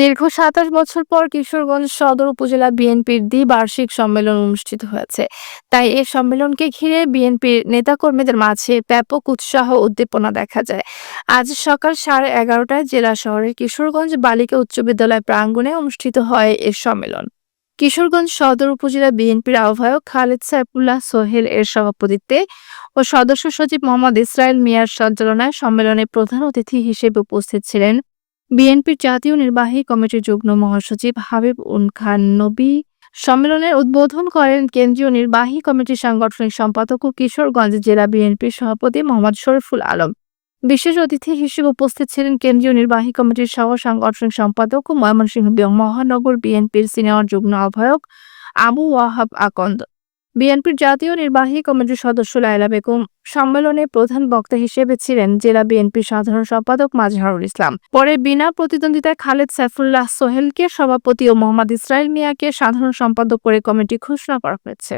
দীর্ঘ ২৭ বছর পর কিশোরগঞ্জ সদর উপজেলা বিএনপির দ্বিবার্ষিক সম্মেলন অনুষ্ঠিত হয়েছে। তাই এ সম্মেলনকে ঘিরে বিএনপির নেতাকর্মীদের মাঝে ব্যাপক উৎসাহ উদ্দীপনা দেখা যায়। আজ সকাল 11:30টায় জেলা শহরের কিশোরগঞ্জ বালিকা উচ্চ বিদ্যালয় প্রাঙ্গণে অনুষ্ঠিত হয় এ সম্মেলন। কিশোরগঞ্জ সদর উপজেলা বিএনপির আহ্বায়ক খালেদ সাইফুল্লাহ সোহেল এর সভাপতিত্বে ও সদস্য সচিব মোহাম্মদ ইসরাইল মিয়ার সঞ্চালনায় সম্মেলনে প্রধান অতিথি হিসেবে উপস্থিত ছিলেন বিএনপির জাতীয় নির্বাহী কমিটির যুগ্ম মহাসচিব হাবিব খান নবী। সম্মেলনের উদ্বোধন করেন কেন্দ্রীয় নির্বাহী কমিটির সাংগঠনিক সম্পাদক ও কিশোরগঞ্জ জেলা বিএনপির সভাপতি মোহাম্মদ শরীফুল আলম। বিশেষ অতিথি হিসেবে উপস্থিত ছিলেন কেন্দ্রীয় নির্বাহী কমিটির সহ সাংগঠনিক সম্পাদক ও ময়মনসিংহ মহানগর বিএনপির সিনিয়র যুগ্ম আহ্বায়ক আবু ওয়াহাব আকন্দ, বিএনপির জাতীয় নির্বাহী কমিটির সদস্য লায়লা বেগম। সম্মেলনে প্রধান বক্তা হিসেবে ছিলেন জেলা বিএনপির সাধারণ সম্পাদক মাজহারুল ইসলাম। পরে বিনা প্রতিদ্বন্দ্বিতায় খালেদ সাইফুল্লাহ সোহেলকে সভাপতি ও মোহাম্মদ ইসরাইল মিয়াকে সাধারণ সম্পাদক করে কমিটি ঘোষণা করা হয়েছে।